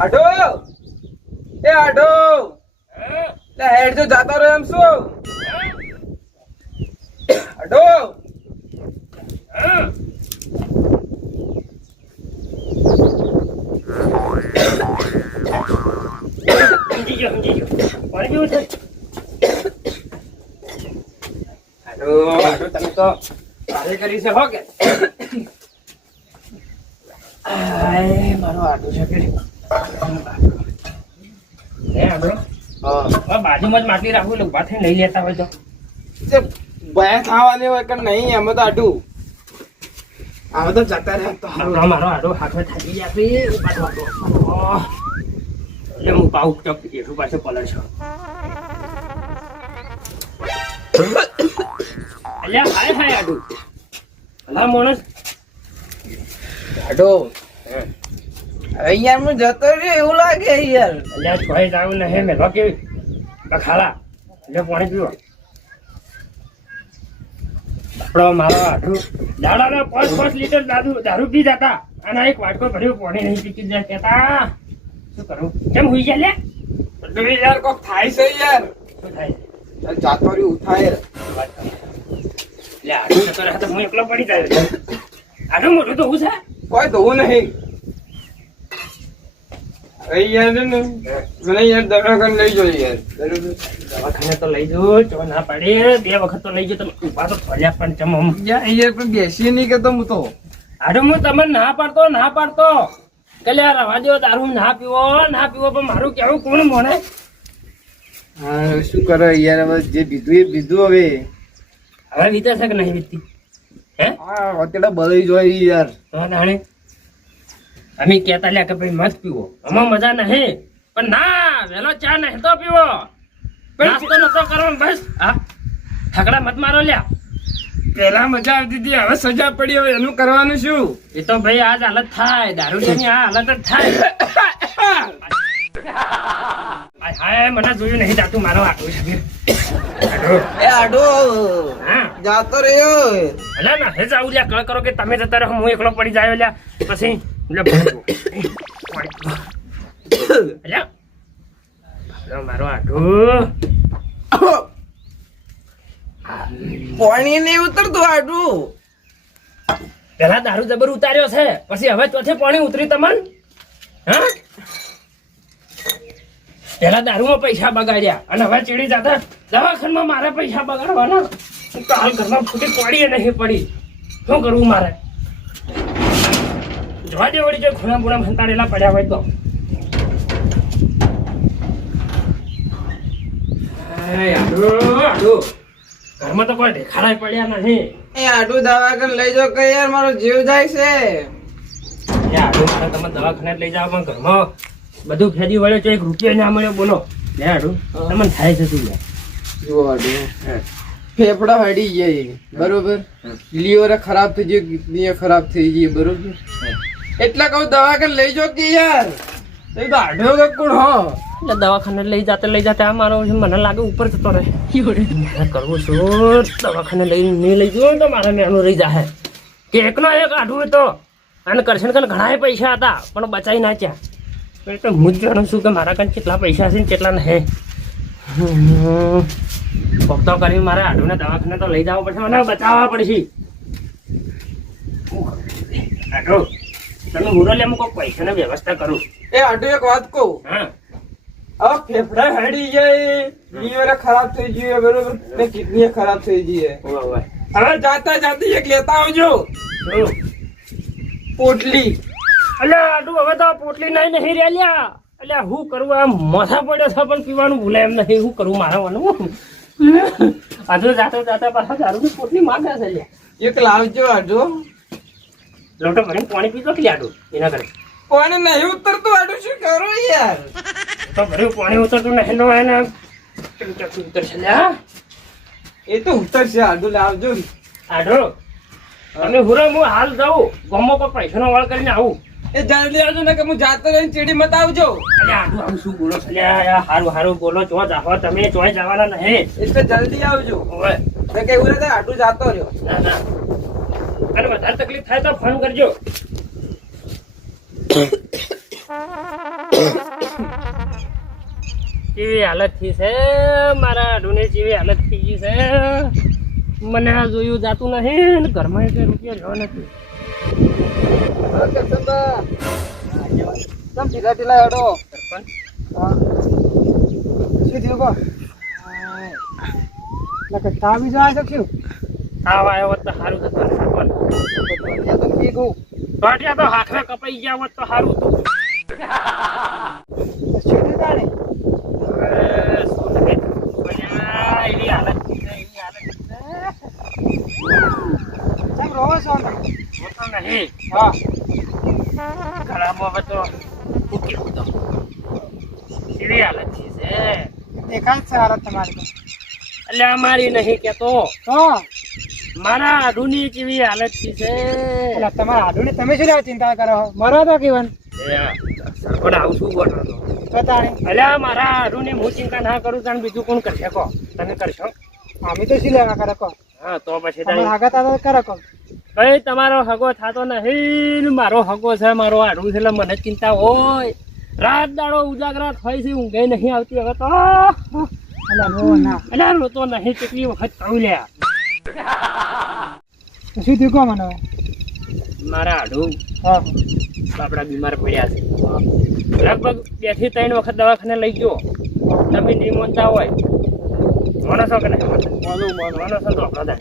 આડો એ આડો લે હેડ જો જાતો રહ્યો એમ શું આડો સમજી ગયો પાણી પીવું છે આડો આડો તમે તો ભારે કરી છે હો કે આય મારો આડો છે કે આડો બાજુમાં જ માટલી રાખવું એટલે ઉભા થઈને લઈ લેતા હોય તો ભયા ખાવાની હોય કે નહીં એમાં તો આડું આમાં તો જતા રહ્યા તો મારો આડો હાથમાં થાકી જાય ઉભા થવા દો એટલે હું પાઉં ચક એટલું પાછું પલળ છો અલ્યા હાય હાય આડું અલા માણસ આડો અહીંયા હું જતો રહ્યો એવું લાગે યાર અલ્યા છોય જાવ ને હે મેલવા કેવી ખાલા એટલે પાણી પીવો આપણો મારો આઠું દાડાના 5 લીટર દારૂ પી જતા અને એક વાટકો ભર્યું પાણી નહીં પીકી જાય કેતા શું કરું કેમ હુઈ ગયા લે યાર કોક થાય છે યાર શું થાય જાતો રહ્યું ઉઠાય લે આઠું જતો રહે તો હું એકલો પડી જાય આઠું મોટું તો હું છે કોઈ ધોવું નહીં યાર ને મને યાર દવાખાને લઈ જાઓ યાર દવાખાને તો લઈ જો ચો ના પાડે 2 વખત તો લઈ જો તમે ઉભા તો ફર્યા પણ ચમ યાર પણ બેસી નહીં કરતો હું તો આઠું હું તમને ના પાડતો કે લે રવા દો દારૂ ના પીવો પણ મારું કેવું કોણ મોને હા શું કરે યાર હવે જે બીધું એ બીધું હવે વીતે છે કે નહીં વીતતી હે હા અત્યારે બળી જોઈ યાર હા નાણે અમે કહેતા લ્યા કે ભાઈ મત પીવો આમાં મજા નહીં પણ ના વેલો ચા નહીં તો પીવો નાસ્તો નતો કરવાનો બસ હા ઠકડા મત મારો લ્યા પેલા મજા આવતી હતી હવે સજા પડી હવે એનું કરવાનું શું એ તો ભાઈ આજ હાલત થાય દારૂડિયાની આ હાલત જ થાય હાય મને જોયું નહીં જાતું મારો આટલું છે એ આડો હા જાતો રહ્યો અલ્યા ના હે જાવ લ્યા કળ કરો કે તમે જતા રહો હું એકલો પડી જાય લ્યા પછી અલ્યા મારો આટલું પાણી નહીં ઉતરતું આડું પેલા દારૂ જબર ઉતાર્યો છે પછી હવે ચોથે પાણી ઉતરી તમને હા પેલા દારૂમાં પૈસા બગાડ્યા અને હવે ચીડી જતા દવાખાનામાં મારે પૈસા બગાડવાના તો હાલ ઘરમાં ફૂટી પડી નહીં પડી શું કરવું મારે જોવા દે વળી જો ખૂણા બુણા સંતાડેલા પડ્યા હોય તો ઘરમાં તો કોઈ દેખાડા પડ્યા નથી એ આડું દવાખાને લઈ જાઓ કે યાર મારો જીવ જાય છે મારે તમે દવાખાને લઈ જાવ પણ ઘરમાં બધું ફેરી વળ્યો તો 1 રૂપિયા ના મળ્યો બોલો લે આડું તમને થાય છે શું જુઓ આડું ફેફડા હડી જાય બરોબર લીવર ખરાબ થઈ ગયો કિડની ખરાબ થઈ ગઈ બરોબર એટલે કહું દવાખાને લઈ જાઓ કે યાર એ તો આડો કે કોણ હો એટલે દવાખાને લઈ જાતે આ મારો મને લાગે ઉપર જતો રહે કરવું શું દવાખાને નહીં લઈ જવું તો મારે મેનું રહી જાય કે એકનો એક આઢું હતો અને કરશન કન ઘણા પૈસા હતા પણ બચાવી નાખ્યા એટલે હું જ જાણું છું કે મારા કન કેટલા પૈસા છે ને કેટલા નહીં ભક્તો કરી મારે આઢુને દવાખાને તો લઈ જવા પડશે મને બચાવવા પડશે આઢો તમે મુરો લે કોઈ પૈસાની વ્યવસ્થા કરું એ આડો એક વાત કહું હા હવે ફેફડા હડી જાય લીવર ખરાબ થઈ ગયું બરોબર ને કિડની ખરાબ થઈ ગઈ હવે જાતા એક લેતા આવજો પોટલી અલ્યા આટલું હવે તો પોટલી નહીં રેલ્યા અલ્યા હું કરું આ માથા પડ્યો છે પણ પીવાનું ભૂલાય એમ નહીં હું કરું મારવાનું આજુ જાતા પાછા દારૂની પોટલી માંગે છે એક લાવજો આડો લોટો ભરીને પાણી પીતો કે આડું એના કરે પાણી નહીં ઉતરતું આડું શું કરું યાર તો ભર્યું પાણી ઉતરતું નહીં નો એને ઉતરશે લ્યા એ તો ઉતરશે આડું લાવજો આડો તમે હુરો હું હાલ જાઉં ગમો પર પૈસાનો વાળ કરીને આવું એ જલ્દી આવજો ને કે હું જાતો રહીને ચીડી મત આવજો અલ્યા આડું આવું શું બોલો છે લ્યા હારું બોલો ચો જાવ તમે ચોય જવાના નહીં એટલે જલ્દી આવજો ઓય ને કે એવું નથી આડું જાતો રહ્યો ના અને વધારે તકલીફ થાય તો ફોન કરજો કેવી હાલત થઈ છે મારા આડુની કેવી હાલત થઈ ગઈ છે મને આ જોયું જાતું નહીં ને ઘરમાં એટલે રૂપિયા રહ્યો નથી ઢીલા ઢીલા હેડો સરપંચ શું થયું કો તાવ બીજો આવી શકશું તાવ આવ્યો હોત તો સારું થતું ને સરપંચ પાટિયા તો હાથમાં કપાઈ ગયા હોત તો સારું હતું એવી હાલત થઈ છે એવી હાલત થઈ છે રહો છો હોતો નહીં હા ખરાબ હવે તો શું કેવું તો એવી હાલત થઈ છે દેખાય છે હાલત તમારી તો એટલે અમારી નહીં કેતો તો મારા આડુની કેવી હાલત થઈ છે એટલે તમારા આડુની તમે શું લેવા ચિંતા કરો મરો તો કેવન સરપંચ આવું શું બોલો તો તાણે એટલે મારા આડુની હું ચિંતા ના કરું તાણ બીજું કોણ કરશે કહો તમે કરશો અમે તો શું લેવા કરે કો હા તો પછી તમારા આગળ તારે કરે કો ભાઈ તમારો હગો થતો નહીં ને મારો હગો છે મારો આડું છે એટલે મને ચિંતા હોય રાત દાડો ઉજાગરા થાય છે ઊંઘે નહીં આવતી હવે તો એટલે રો ના એટલે રોતો નહીં કેટલી વખત કહું લ્યા શું થયું કો મને મારા આડું હા બાપડા બીમાર પડ્યા છે લગભગ 2 થી 3 વખત દવાખાને લઈ ગયો તમે નહીં માનતા હોય માણસો કે નહીં માણસો તો આપણા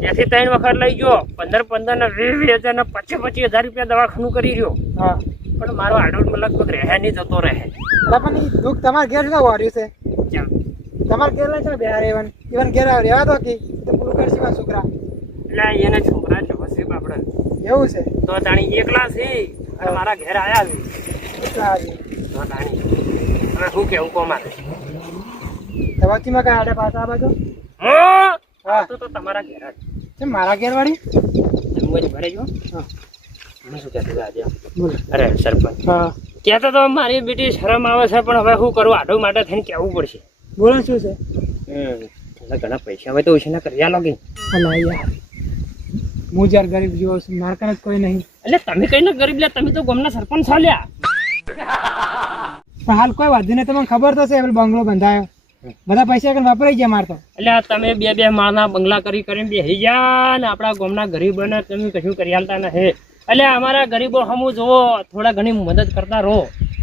2 થી 3 વખત લઈ ગયો 15 ને 20 હજાર ને 25,000 રૂપિયા દવાખાનું કરી રહ્યો હા પણ મારો આડોડ લગભગ રહે નહીં જતો રહે પણ ઈ દુઃખ તમારા ઘેર શું વાર્યું છે કેમ? તમારા ઘેર છે બિહાર ઇવન ઘેર રહેવા દો કે તો પૂરું કરશે મારા છોકરા એટલે એને છોકરા છે વસીબ આપણે એવું છે તો તાણી એકલા છે અને મારા ઘેર આયા છે એટલા આવી તો તાણી હવે શું કેવું કહો મારે દવાતીમાં કઈ આડે પાછા આ બાજુ હા તો તમારા ઘેર જ છે મારા ઘેર વાળી જમવાની ભરે જો હા હું શું કહેતો હતો આજે બોલો અરે સરપંચ હા કહેતો તો મારી બેટી શરમ આવે છે પણ હવે શું કરું આડો માટે થઈને કહેવું પડશે બોલો શું છે એટલે ઘણા પૈસા હોય તો ઓછા ના કરી આલો કે અલા યાર હું જ્યારે ગરીબ જેવો છું મારા કને જ કોઈ નહીં એટલે તમે કઈ ના ગરીબ લે તમે તો ગામના સરપંચ છો લ્યા પણ હાલ કોઈ વાંધો નહીં તમને ખબર તો છે પેલો બંગલો બંધાયો બધા પૈસા કઈ વાપરાઈ ગયા મારે તો એટલે આ તમે 2 માળના બંગલા કરીને બેસી ગયા ને આપણા ગામના ગરીબોને તમે કશું કરી આલતા નથી એટલે અમારા ગરીબો હમું જોવો થોડા ઘણી મદદ કરતા રહો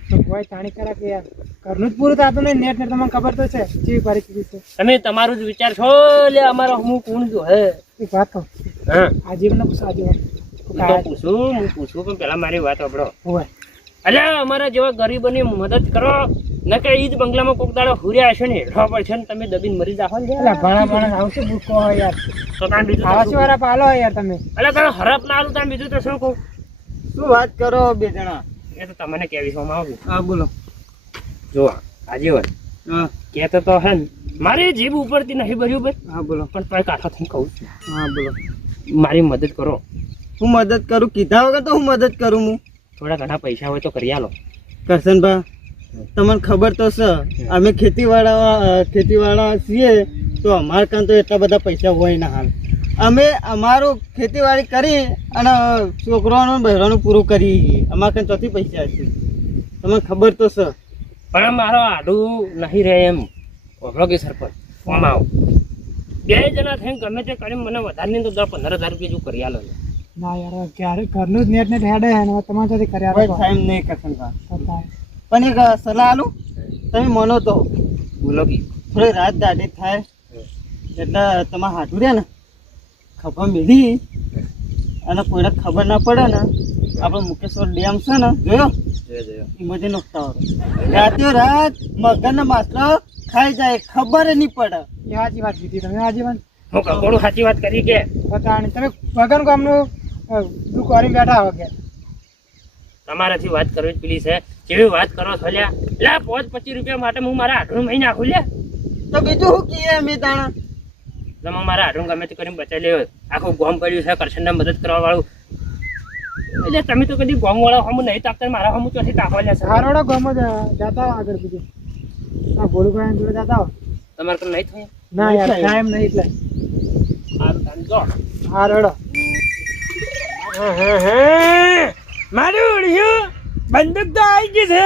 તો કોઈ તાણી કરે કે યાર ઘરનું જ પૂરું થતું નહીં નેટ તમને ખબર તો છે કેવી પરિસ્થિતિ છે તમે તમારું જ વિચાર છો લે અમારો હમું કોણ જો હે એક વાત કહું હા આજીવન પૂછો આજીવન હું પૂછું પણ પેલા મારી વાત સાંભળો હોય એટલે અમારા જેવા ગરીબોની મદદ કરો ન કે ઈ જ બંગલામાં કોક દાડો હુર્યા હશે ને હેઠવા પડશે ને તમે દબીને મરી જાઓ ને એટલે ઘણા માણસ આવશે ભૂખો હોય યાર તો તાણ બીજું તો આવાસી શું? વાળા પાલો હોય યાર તમે એટલે તમે હરપ ના આલું તાણ બીજું તો શું કહું શું વાત કરો બે જણા એ તો તમને કેવી સોમાં આવું હા બોલો જો આજીવન હા કહેતો તો હે ને મારી જીભ ઉપરથી નહીં બરાબર હા બોલો પણ તોય કાઠો થઈને કહું છું હા બોલો મારી મદદ કરો હું મદદ કરું કીધા વગર તો હું મદદ કરું હું થોડા ઘણા પૈસા હોય તો કરી આલો કરશનભા તમને ખબર તો છે અમે ખેતીવાળા છીએ તો અમારે કાન તો એટલા બધા પૈસા હોય ના હાલ અમે અમારું ખેતીવાડી કરી અને છોકરાઓનું બહેરાનું પૂરું કરી અમારે કાન ચોથી પૈસા છે તમને ખબર તો છે પણ મારો આડું નહીં રહે એમ ઓળો કે સરપંચ ફોર્મ આવો 2 જણા થઈને ગમે તે કરીને મને વધારે નહીં તો 10-15,000 રૂપિયા જો કરી આલો ના યાર ક્યારે ઘરનું જ નેટ હેડે હે ને તમારે સાથે કર્યા કોઈ ટાઈમ નહીં કરશનભા પણ એક સલાહ આલું તમે માનો તો બોલો કે થોડી રાત દાઢી થાય એટલે તમારે હાથું રહે ને ખભા મેળી અને કોઈને ખબર ના પડે ને આપણો મુકેશ્વર ડેમ છે ને જોયો એમાં જઈને ઉઠતા રાતે રાત મગનના માસલો ખાઈ જાય ખબર નહીં પડે એ સાચી વાત કીધી તમે આજીવન હું કંકોડું સાચી વાત કરી કે બતાણી તમે વગર ગામનું દુઃખ વાળી બેઠા વગર તમારાથી વાત કરવી જ પેલી છે કેવી વાત કરો છો લ્યા લે 25 રૂપિયા માટે હું મારા આઢું મહિને નાખું લે તો બીજું શું કીએ અમે તાણા તમે મારા આઢું ગમે તે કરીને બચાવી લેવો આખું ગોમ પડ્યું છે કરશનને મદદ કરવા વાળું એટલે તમે તો કદી ગોમ વાળા હમું નહીં તાકતા મારા હમું ચોથી તાકવા લે હારોડો ગામમાં જતા આગળ બીજું હા ભોલુભાઈ જોડે જતા તમારે તો નહીં થયું ના યાર ટાઈમ નહીં એટલે સારું તાન જો હારોડો મારું ઉડ્યું બંદૂક તો આવી ગઈ છે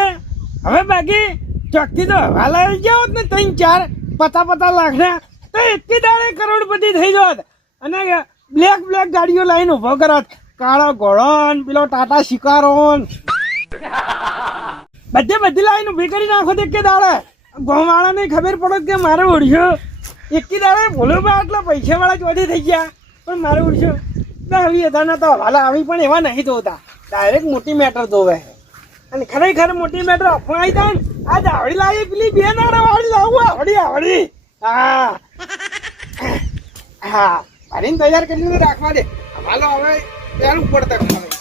હવે બાકી ચોકથી તો હવાલા આવી ગયા હોત ને 3-4 લાખના તો એટલી દાડે કરોડપતિ થઈ જોત અને બ્લેક ગાડીઓ લઈને ઉભો કરત કાળો ઘોડો ને પેલો ટાટા શિકારો બધી લાઈન ઉભી કરી નાખો તો કે દાડે ગોવાળાને ખબર પડે કે મારે ઓળખ્યો એકી દાડે ભૂલો બા આટલા પૈસા વાળા ચોથી થઈ ગયા પણ મારે ઓળખ્યો આવી હતા તો હવાલા આવી પણ એવા નહીં ધોતા ડાયરેક્ટ મોટી મેટર ધોવે અને ખરેખર મોટી મેટર અફવાઈ થાય ને આ દાવડી લાવી પેલી બે નાડા વાળી લાવું આવડી હા મારીને તૈયાર કરીને રાખવા દે હવાલો હવે ત્યાંનું પડતા ખવાય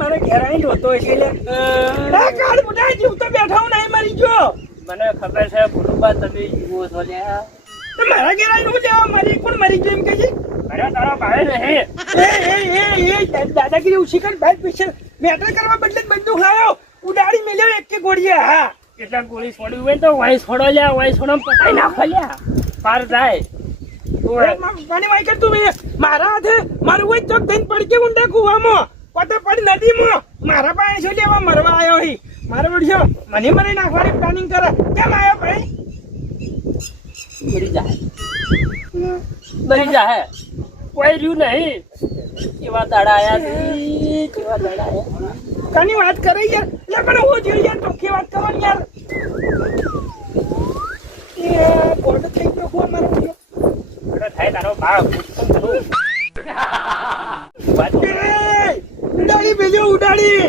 મારે ઘેર આવીને રોતો હશે કાળ મોટા જીવતો બેઠા હું નહીં મરી ગયો મને ખબર છે ભૂલુબા તમે જીવો છો લ્યા તો મારા ઘેર આવીને હું લેવા મારી કોણ મરી ગયો એમ કે છે અરે તારો ભાઈ નહીં એ દાદાગીરી ઉછી કર ભાઈ પીછે મેટર કરવા બદલે બંદૂક લાવ્યો ઉડાડી મેલ્યો એક કે ગોળીએ હા કેટલા ગોળી છોડ્યું હોય તો વાય છોડો લ્યા વાય છોડો પતાઈ નાખો લ્યા પાર જાય પાણી વાય કર તું મારા હાથે મારું હોય ચોક થઈને પડકે ઊંડા કુવામાં પતા પડ નદીમાં મારા પાસે શું લેવા મરવા આવ્યો હી મારે વળ્યો મને મરી નાખવાની પ્લાનિંગ કરે કેમ આવ્યો ભાઈ મરી જાય કોઈ રહ્યું નહીં કેવા દાડા આયા છે કેવા દાડા આયા કાની વાત કરે યાર લે પણ હું જોઈ યાર ચોખ્ખી વાત કરો ને યાર એ ગોડ થઈ ગયો કોણ મારો ગયો અરે થાય તારો બાપ ઉડાડી બેજો ઉડાડી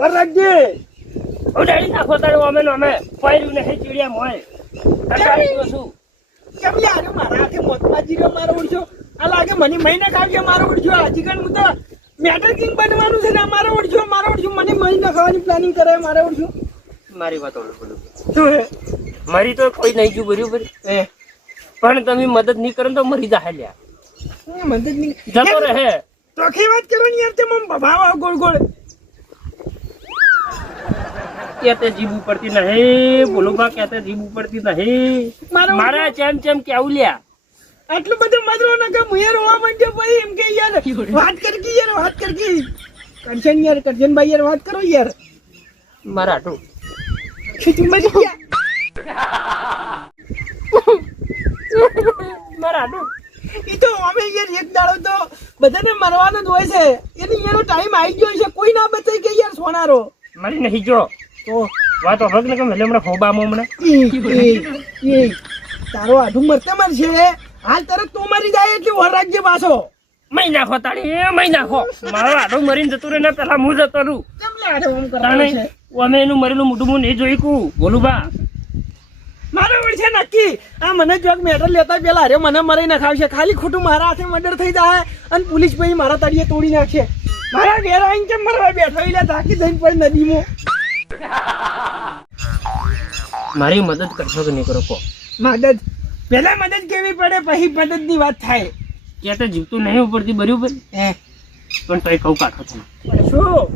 વર રાખજે ઉડાડી નાખો તારું અમે નો અમે કોઈ રહ્યું નહીં ચીડિયા મોય તકાડી શું કેમ યાર મારા હાથે મોતબાજી રહ્યો મારો ઉડજો આ લાગે મને મહિને કાઢ્યો મારો ઉડજો આજીગન હું તો મેટર કિંગ બનવાનું છે ને મારો ઉડજો મને મહિને ખાવાની પ્લાનિંગ કરે મારો ઉડજો મારી વાત ઓળખ બોલું શું હે મારી તો કોઈ નહીં ગયું બરાબર પણ તમે મદદ નહીં કરો તો મરી જાય લ્યા મદદ નહીં જતો રહે તોખી વાત કરવાની યાર તે મમ ભાવ ગોળ ગોળ કહેતે જીભ ઉપડતી નહીં બોલુબા કહેતે જીભ ઉપડતી નહીં મારા ચેમ કેવું લ્યા આટલું બધું મજરો ન કે મુએ રોવા માંડ્યો ભાઈ એમ કે યાર વાત કરકી કરશન યાર કરશનભાઈ યાર વાત કરો યાર મારા આટલું ખીચું મજી ગયા મારા આટલું ઈ તો અમે યાર એક દાડો તો બધાને મરવાનો જ હોય છે એની એનો ટાઈમ આવી ગયો છે કોઈ ના બચાઈ કે યાર સોનારો મારી નહીં જો તો વાતો હક ને કે મેલે હમણાં ખોબામાં હમણાં એ તારો આધું મરતે મરશે હાલ તરત તું મરી જાય એટલે વર રાખજે પાછો મહી નાખો તાળી મહી નાખો મારો આડો મરીને જતું રહે ને પેલા હું જતો રહું કેમ લે આડો આમ કરવાનો છે અમે એનું મરેલું મોઢું હું નહીં જોઈ કું બોલુબા મારો વડ છે નક્કી આ મને જોક મેટર લેતા પેલા અરે મને મરી નખાવશે ખાલી ખોટું મારા હાથે મર્ડર થઈ જાય અને પોલીસ ભાઈ મારા તળિયે તોડી નાખશે મારા ઘેર આવીને કેમ મરવા બેઠો એટલે થાકી જઈને પડી નદીમાં મારી મદદ કરશો કે નહીં કરો કો મદદ પેલા મદદ કેવી પડે પછી મદદની વાત થાય ત્યાં તો જીવતું નહીં ઉપરથી બરાબર પણ તોય કહું કાઢો તમે શું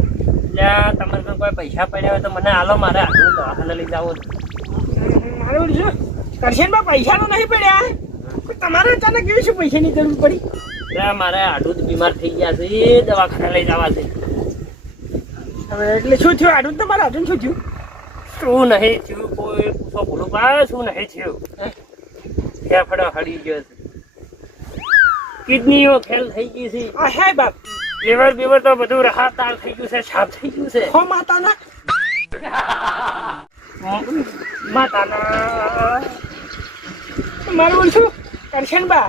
ત્યાં તમારે તો કોઈ પૈસા પડ્યા હોય તો મને હાલો મારે આગળ દવાખાને લઈ જાવ મારું શું કરશનમાં પૈસા તો નહીં પડ્યા તમારે અચાનક કેવી શું પૈસાની જરૂર પડી ત્યાં મારે આડું બીમાર થઈ ગયા છે એ દવાખાને લઈ જવા છે હવે એટલે શું થયું આડું તમારે આડું શું થયું શું નહીં થયું કોઈ પૂછો ભૂલું પા શું નહીં થયું ફેફડો હળી ગયો છે કિડનીઓ ફેલ થઈ ગઈ છે આ હે બાપ લીવર બીવર તો બધું રહાતાર થઈ ગયું છે સાફ થઈ ગયું છે હો માતાના માતાના મારું શું કરશનબા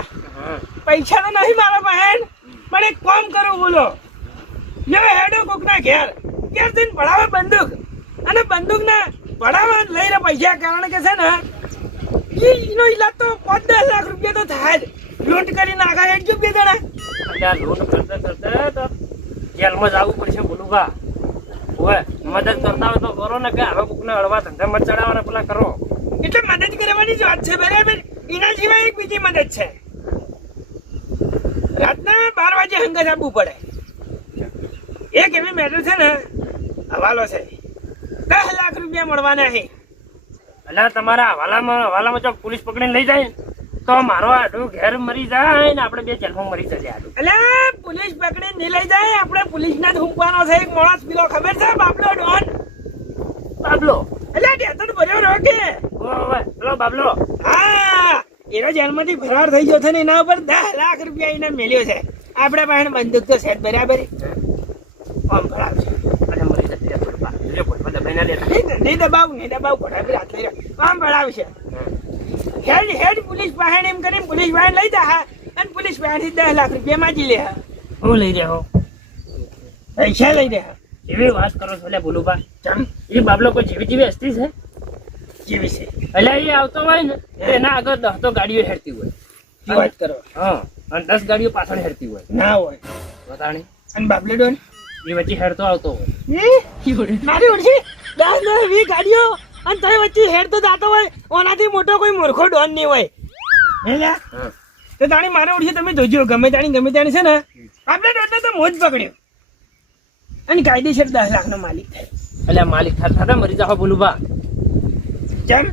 પૈસા તો નહીં મારા બહેન પણ એક કામ કરો બોલો લે હેડો કોકના ઘેર ઘેર જઈને ભણાવે બંદૂક અને બંદૂક ના ભણાવવા લઈને પૈસા કારણ કે છે ને એનો ઈલાજ તો 5-10 લાખ રૂપિયા તો થાય જ લૂંટ કરી નાખા હેડજો બે જણા લૂંટ કરતા કરતા તો જેલમાં જવું પડશે બોલુબા ઓય મદદ કરતા હોય તો કરો ને કે હવે કોકને હળવા ધંધા મત ચડાવવાના પેલા કરો એટલે મદદ કરવાની જ વાત છે બરાબર એના સિવાય એક બીજી મદદ છે રાતના 12 વાગે હંગાત આપવું પડે એક એવી મેટર છે ને હવાલો છે 10 લાખ રૂપિયા મળવાના છે એટલે તમારા હવાલામાં ચોક પોલીસ પકડીને લઈ જાય તો મારો આડું ઘેર મરી જાય ને આપણે બે જેલમાં મરી જશે આડું. અલ્યા પોલીસ પકડી નહીં લઈ જાય, આપણે પોલીસને જ હુંકવાનો છે. એક માણસ પેલો ખબર છે બાબલો ડોન, બાબલો. અલ્યા ટેતન ભર્યો રહ્યો કે ઓવે, પેલો બાબલો. હા એનો જેલમાંથી ફરાર થઈ ગયો છે ને એના ઉપર 10 લાખ રૂપિયા એને મેલ્યો છે. આપણે પાસે બંદૂક તો છે જ બરાબર. આમ ખરાબ છે અને મરી જશે થોડું બા લે બોલ દબાઈ ના લેતા. નહીં દબાવ બરાબર હાથ લઈ આમ ભરાવશે. હેડ પોલીસ પાસે એમ કરીને પોલીસ વાહન લઈ જા અને પોલીસ પાસેથી 10 લાખ રૂપિયા માજી લે. હું લઈ રહ્યો પૈસા લઈ રહ્યા એવી વાત કરો છો લે બોલું બા. ચમ એ બાબલો કોઈ જેવી હસ્તી છે જેવી છે એટલે એ આવતો હોય ને એના આગળ 10 તો ગાડીઓ હેરતી હોય. શું વાત કરો? હા અને 10 ગાડીઓ પાછળ હેરતી હોય. ના હોય બતાણી અને બાબલો ડોન એ વચ્ચે હેરતો આવતો હોય. મારી ઓળખી 10 20 ગાડીઓ અને તોય વચ્ચે હેડ તો જાતો હોય. ઓનાથી મોટો કોઈ મૂર્ખો ડોન નહીં હોય. હેલા હા તો તાણી મારે ઓળખી તમે જોજો ગમે તાણી છે ને આપણે ડોનને તો મોજ પકડ્યો અને કાયદેસર 10 લાખનો માલિક થાય. એટલે માલિક થતા મરી જાવ બોલું બા. કેમ?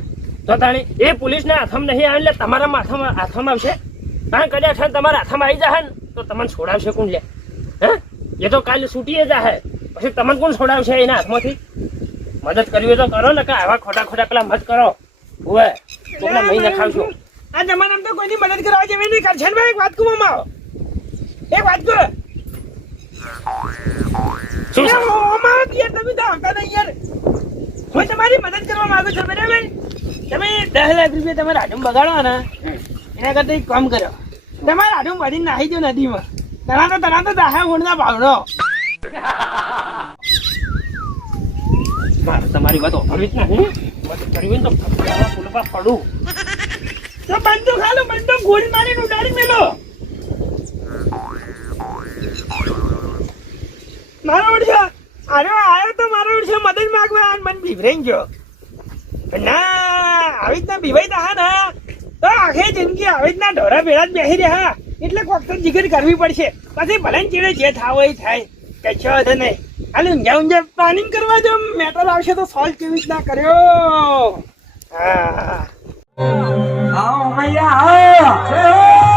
તો તાણી એ પોલીસને હાથમાં નહીં આવે એટલે તમારા હાથમાં આવશે. હા કદાચ તમારા હાથમાં આવી જાય ને તો તમને છોડાવશે કોણ લે? હે એ તો કાલે છૂટીએ જાય પછી તમને કોણ છોડાવશે એના હાથમાંથી? મદદ કરવી હોય તો કરો ને કે આવા ખોટા પેલા મત કરો. હોય કોકના મહિને ખાવશો. આ જમાનામાં તો કોઈની મદદ કરવા જેવી નહીં. કરશનભાઈ એક વાત કહું મામા, એક વાત કહું. શું છે? અમારા યાર તમે તો આવતા નહીં યાર. હું તમારી મદદ કરવા માંગુ છું બરાબર. તમે 10 લાખ રૂપિયા તમારા આડું બગાડો ને એના કરતા એક કામ કરો. તમારા આડું બધી નાહી દો નદીમાં. તરાતો દાહા ઊંડના ભાવનો. મારે તમારી વાત ઓફરવી જ નહીં. મદદ કરવી હોય ને તો બોલું બા પડું. તો બંદૂક હાલો, બંદૂક ગોળી મારીને ઉડાડી મેલો. મારો ઓળખ્યો આવ્યો તો મારો ઓળખ્યો મદદ માંગવા અને મને બીવરાઈ ગયો. ના આવી રીતના બીવાઈ દા ને તો આખી જિંદગી આવી રીતના ઢોરા ભેળા જ બેસી રહ્યા. એટલે કોક તો જીગર કરવી પડશે. પછી ભલે ને ચીડે જે થાવ એ થાય, કશો વાંધો નહીં. હાલ ઊંઝા પ્લાનિંગ કરવા જો મેટર આવશે તો સોલ્વ કેવી રીતના કર્યો. હા આવો મૈયા આવો.